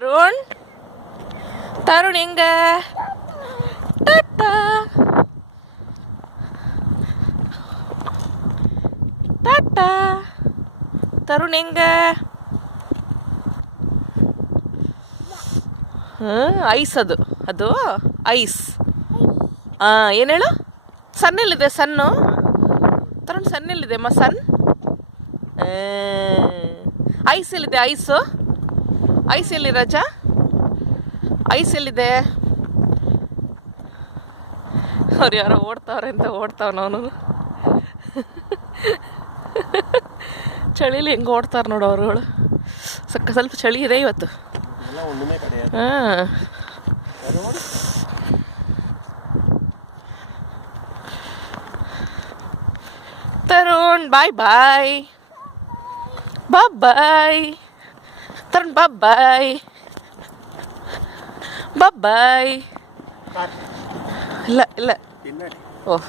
ತರುಣ್ ತರುಣ್ ಹೆಂಗ ಟಾಟಾ ಟಾಟಾ ತರುಣ್ ಹೆಂಗ ಐಸ್ ಅದು ಅದು ಐಸ್ ಏನು ಹೇಳು ಸನ್ ಎಲ್ಲಿದೆ ಸನ್ನು ತರುಣ್ ಸನ್ ಎಲ್ಲಿದೆ ಅಮ್ಮ ಸನ್ ಐಸ್ ಎಲ್ಲಿದೆ ಐಸು ಐಸ್ ಎಲ್ಲಿ ರಾಜಾ ಐಸ್ ಎಲ್ಲಿದೆ ಅವ್ರು ಯಾರೋ ಓಡ್ತಾವ್ರೆ ಅಂತ ಓಡ್ತಾವನವನು ಚಳಿಲಿ ಹೆಂಗೆ ಓಡ್ತಾರೆ ನೋಡು ಅವರುಗಳು ಸ್ವಲ್ಪ ಚಳಿ ಇದೆ ಇವತ್ತು ಹಾಂ ತರುಣ್ ಬಾಯ್ ಬಾಯ್ ಬಾಯ್ ತರುಣ್ ಬಾಯ್ ಬಾಯ್ ಇಲ್ಲ ಓಹ್